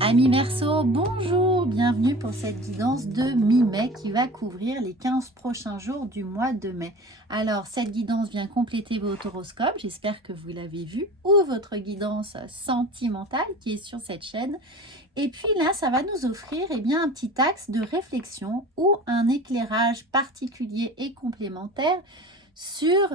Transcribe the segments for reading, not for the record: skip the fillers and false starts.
Amis Verseau, bonjour, bienvenue pour cette guidance de mi-mai qui va couvrir les 15 prochains jours du mois de mai. Alors, cette guidance vient compléter votre horoscope, j'espère que vous l'avez vu, ou votre guidance sentimentale qui est sur cette chaîne. Et puis là, ça va nous offrir un petit axe de réflexion ou un éclairage particulier et complémentaire sur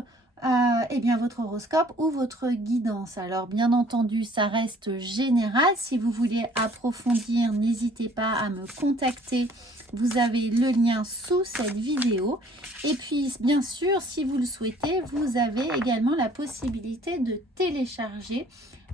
votre horoscope ou votre guidance. Alors bien entendu, ça reste général. Si vous voulez approfondir, n'hésitez pas à me contacter. Vous avez le lien sous cette vidéo. Et puis bien sûr, si vous le souhaitez, vous avez également la possibilité de télécharger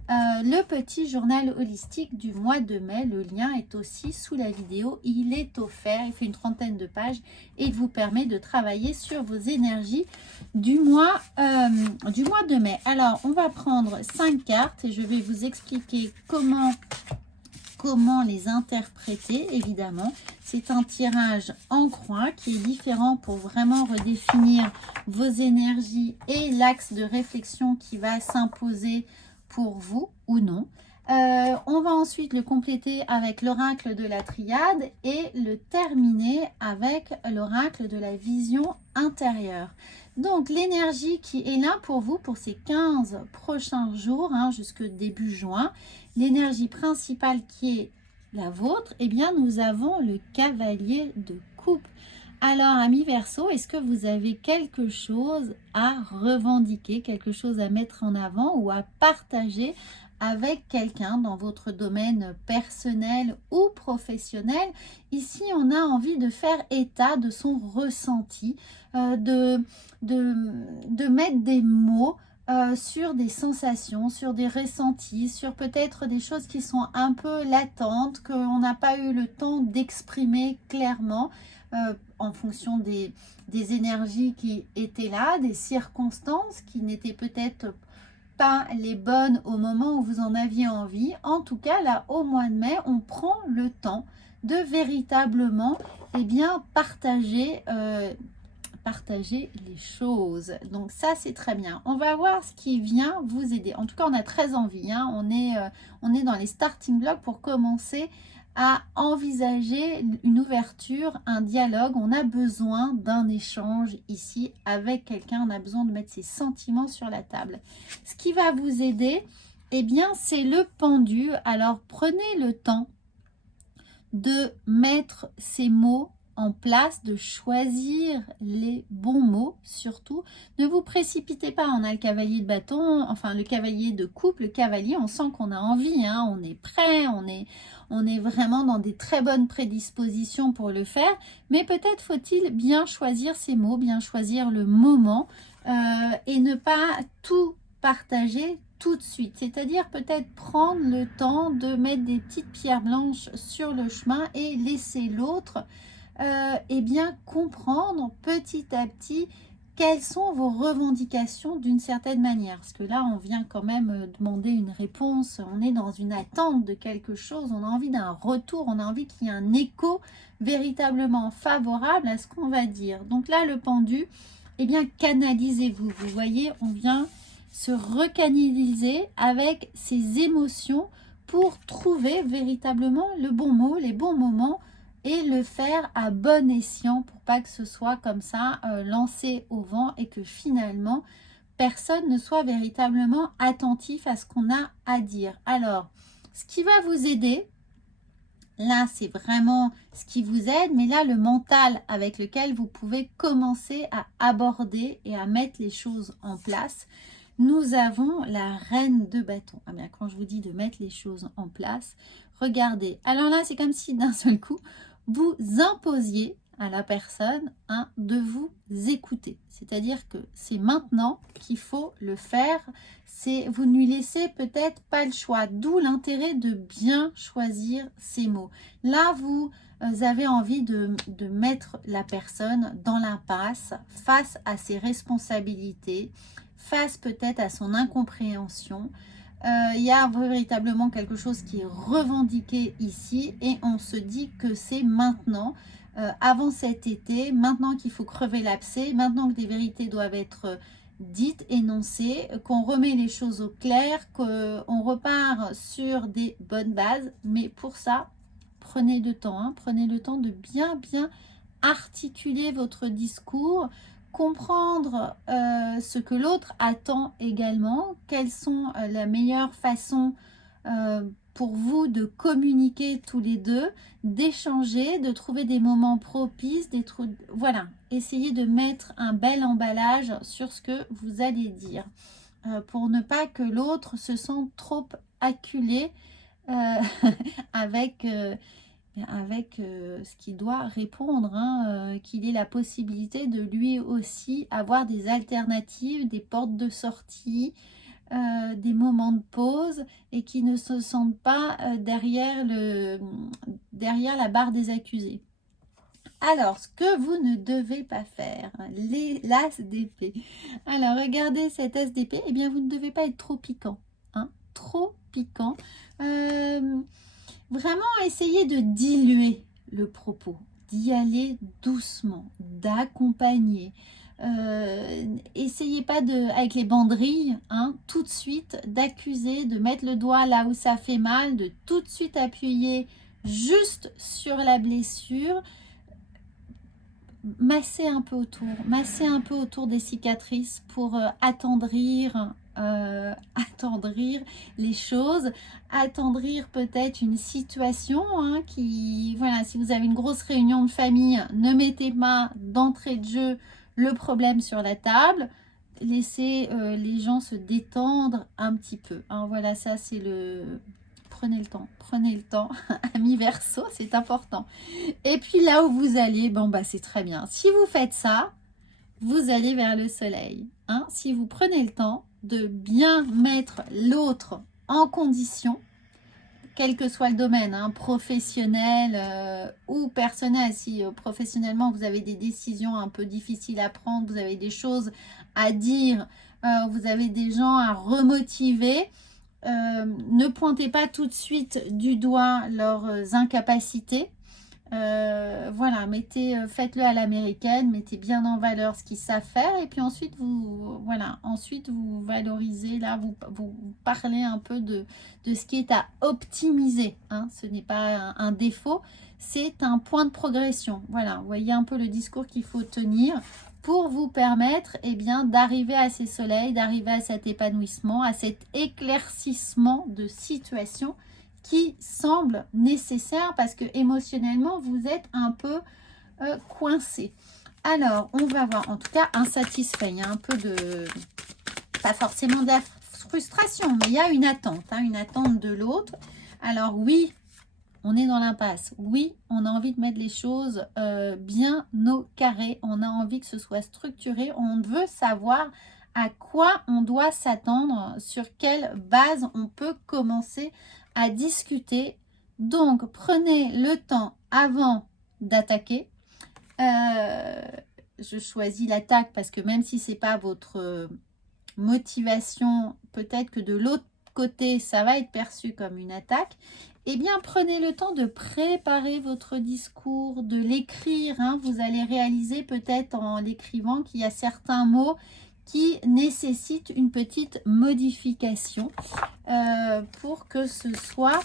le petit journal holistique du mois de mai. Le lien est aussi sous la vidéo. Il est offert, il fait une trentaine de pages et il vous permet de travailler sur vos énergies du mois de mai. Alors, on va prendre 5 cartes et je vais vous expliquer comment les interpréter. Évidemment, c'est un tirage en croix qui est différent pour vraiment redéfinir vos énergies et l'axe de réflexion qui va s'imposer pour vous ou non. On va ensuite le compléter avec l'oracle de la triade et le terminer avec l'oracle de la vision intérieure. Donc l'énergie qui est là pour vous pour ces 15 prochains jours jusque début juin, l'énergie principale qui est la vôtre, nous avons le cavalier de coupe. Alors, amis Verseau, est-ce que vous avez quelque chose à revendiquer, quelque chose à mettre en avant ou à partager avec quelqu'un dans votre domaine personnel ou professionnel? Ici, on a envie de faire état de son ressenti, de mettre des mots sur des sensations, sur des ressentis, sur peut-être des choses qui sont un peu latentes, qu'on n'a pas eu le temps d'exprimer clairement en fonction des énergies qui étaient là, des circonstances qui n'étaient peut-être pas les bonnes au moment où vous en aviez envie. En tout cas, là, au mois de mai, on prend le temps de véritablement partager les choses. Donc ça, c'est très bien. On va voir ce qui vient vous aider. En tout cas, on a très envie. On est dans les starting blocks pour commencer à envisager une ouverture, un dialogue. On a besoin d'un échange ici avec quelqu'un. On a besoin de mettre ses sentiments sur la table. Ce qui va vous aider, c'est le pendu. Alors, prenez le temps de mettre ces mots en place, de choisir les bons mots surtout. Ne vous précipitez pas, on a le cavalier de bâton, enfin le cavalier de coupe, le cavalier, on sent qu'on a envie, on est prêt, on est vraiment dans des très bonnes prédispositions pour le faire, mais peut-être faut-il bien choisir ses mots, bien choisir le moment et ne pas tout partager tout de suite, c'est-à-dire peut-être prendre le temps de mettre des petites pierres blanches sur le chemin et laisser l'autre comprendre petit à petit quelles sont vos revendications d'une certaine manière. Parce que là, on vient quand même demander une réponse, on est dans une attente de quelque chose, on a envie d'un retour, on a envie qu'il y ait un écho véritablement favorable à ce qu'on va dire. Donc là, le pendu, canalisez-vous. Vous voyez, on vient se recanaliser avec ses émotions pour trouver véritablement le bon mot, les bons moments et le faire à bon escient pour pas que ce soit comme ça lancé au vent et que finalement personne ne soit véritablement attentif à ce qu'on a à dire. Alors, ce qui va vous aider, là c'est vraiment ce qui vous aide, mais là le mental avec lequel vous pouvez commencer à aborder et à mettre les choses en place. Nous avons la reine de bâton. Quand je vous dis de mettre les choses en place, regardez. Alors là, c'est comme si d'un seul coup, vous imposiez à la personne de vous écouter. C'est-à-dire que c'est maintenant qu'il faut le faire. Vous ne lui laissez peut-être pas le choix. D'où l'intérêt de bien choisir ces mots. Là, vous avez envie de mettre la personne dans l'impasse face à ses responsabilités, face peut-être à son incompréhension. Il y a véritablement quelque chose qui est revendiqué ici et on se dit que c'est maintenant, avant cet été, maintenant qu'il faut crever l'abcès, maintenant que des vérités doivent être dites, énoncées, qu'on remet les choses au clair, qu'on repart sur des bonnes bases. Mais pour ça, prenez le temps, hein, prenez le temps de bien articuler votre discours, comprendre ce que l'autre attend également, quelles sont la meilleure façon pour vous de communiquer tous les deux, d'échanger, de trouver des moments propices, voilà, essayez de mettre un bel emballage sur ce que vous allez dire pour ne pas que l'autre se sente trop acculé avec ce qu'il doit répondre, hein, qu'il ait la possibilité de lui aussi avoir des alternatives, des portes de sortie, des moments de pause et qui ne se sentent pas derrière la barre des accusés. Alors, ce que vous ne devez pas faire, l'as d'épée. Alors, regardez cet as d'épée, eh bien, vous ne devez pas être trop piquant, hein, trop piquant. Vraiment, essayez de diluer le propos, d'y aller doucement, d'accompagner. Essayez pas avec les banderilles, hein, tout de suite d'accuser, de mettre le doigt là où ça fait mal, de tout de suite appuyer juste sur la blessure. Massez un peu autour des cicatrices pour attendrir les choses, attendrir peut-être une situation voilà, si vous avez une grosse réunion de famille, ne mettez pas d'entrée de jeu le problème sur la table, laissez les gens se détendre un petit peu, hein. Voilà, ça c'est prenez le temps, ami Verseau, c'est important. Et puis là où vous allez, bon bah c'est très bien. Si vous faites ça, vous allez vers le soleil, hein. Si vous prenez le temps de bien mettre l'autre en condition, quel que soit le domaine, hein, professionnel ou personnel. Si professionnellement vous avez des décisions un peu difficiles à prendre, vous avez des choses à dire, vous avez des gens à remotiver, ne pointez pas tout de suite du doigt leurs incapacités. Voilà, faites-le à l'américaine, mettez bien en valeur ce qu'ils savent faire et puis ensuite vous valorisez, là vous parlez un peu de ce qui est à optimiser, hein. Ce n'est pas un défaut, c'est un point de progression. Voilà, vous voyez un peu le discours qu'il faut tenir pour vous permettre d'arriver à ces soleils, d'arriver à cet épanouissement, à cet éclaircissement de situation qui semble nécessaire parce que émotionnellement vous êtes un peu coincé. Alors on va voir, en tout cas insatisfait, il y a un peu de, pas forcément de la frustration, mais il y a une attente, hein, une attente de l'autre. Alors oui, on est dans l'impasse, oui, on a envie de mettre les choses bien au carré, on a envie que ce soit structuré, on veut savoir à quoi on doit s'attendre, sur quelle base on peut commencer à discuter. Donc prenez le temps avant d'attaquer. Je choisis l'attaque parce que même si c'est pas votre motivation, peut-être que de l'autre côté ça va être perçu comme une attaque. Eh bien, prenez le temps de préparer votre discours, de l'écrire, hein. Vous allez réaliser peut-être en l'écrivant qu'il y a certains mots qui nécessitent une petite modification pour que ce soit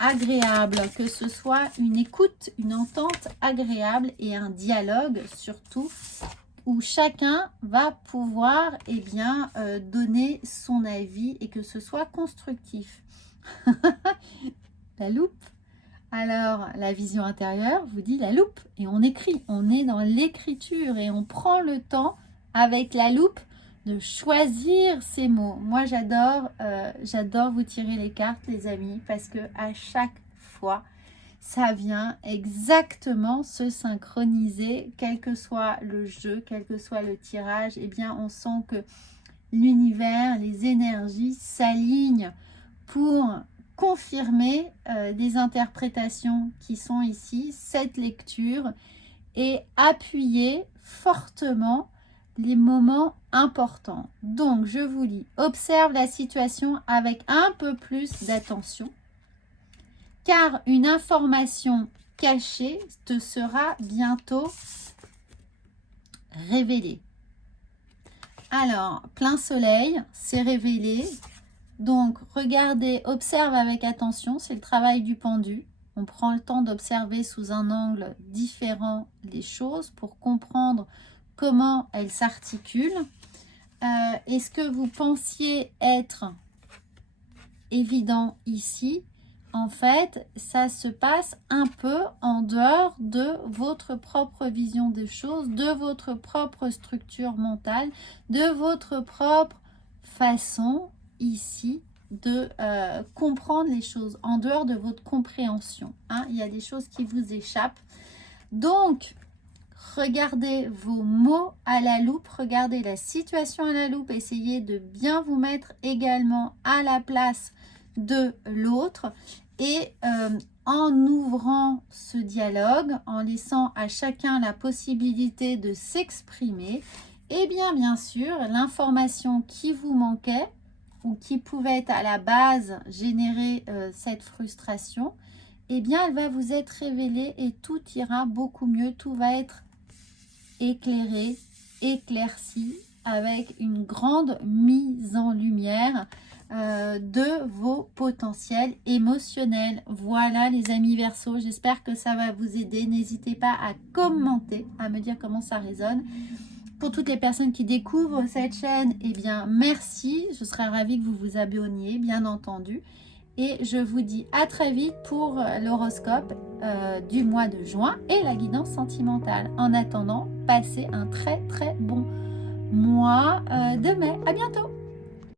agréable, que ce soit une écoute, une entente agréable et un dialogue surtout où chacun va pouvoir donner son avis et que ce soit constructif. La loupe. Alors, la vision intérieure vous dit la loupe et on écrit. On est dans l'écriture et on prend le temps avec la loupe de choisir ces mots. Moi, j'adore vous tirer les cartes, les amis, parce que à chaque fois, ça vient exactement se synchroniser, quel que soit le jeu, quel que soit le tirage. Eh bien, on sent que l'univers, les énergies s'alignent pour confirmer des interprétations qui sont ici, cette lecture, et appuyer fortement les moments importants. Donc, je vous lis, observe la situation avec un peu plus d'attention, car une information cachée te sera bientôt révélée. Alors, plein soleil, c'est révélé. Donc, regardez, observe avec attention, c'est le travail du pendu. On prend le temps d'observer sous un angle différent les choses pour comprendre comment elles s'articulent. Est-ce que vous pensiez être évident ici? En fait, ça se passe un peu en dehors de votre propre vision des choses, de votre propre structure mentale, de votre propre façon ici de comprendre les choses, en dehors de votre compréhension. Hein. Il y a des choses qui vous échappent. Donc, regardez vos mots à la loupe, regardez la situation à la loupe, essayez de bien vous mettre également à la place de l'autre. Et en ouvrant ce dialogue, en laissant à chacun la possibilité de s'exprimer, et bien sûr, l'information qui vous manquait ou qui pouvait être à la base générer cette frustration, eh bien, elle va vous être révélée et tout ira beaucoup mieux. Tout va être éclairé, éclairci, avec une grande mise en lumière de vos potentiels émotionnels. Voilà les amis Verseau, j'espère que ça va vous aider. N'hésitez pas à commenter, à me dire comment ça résonne. Pour toutes les personnes qui découvrent cette chaîne, eh bien merci, je serais ravie que vous vous abonniez, bien entendu. Et je vous dis à très vite pour l'horoscope du mois de juin et la guidance sentimentale. En attendant, passez un très bon mois de mai. À bientôt!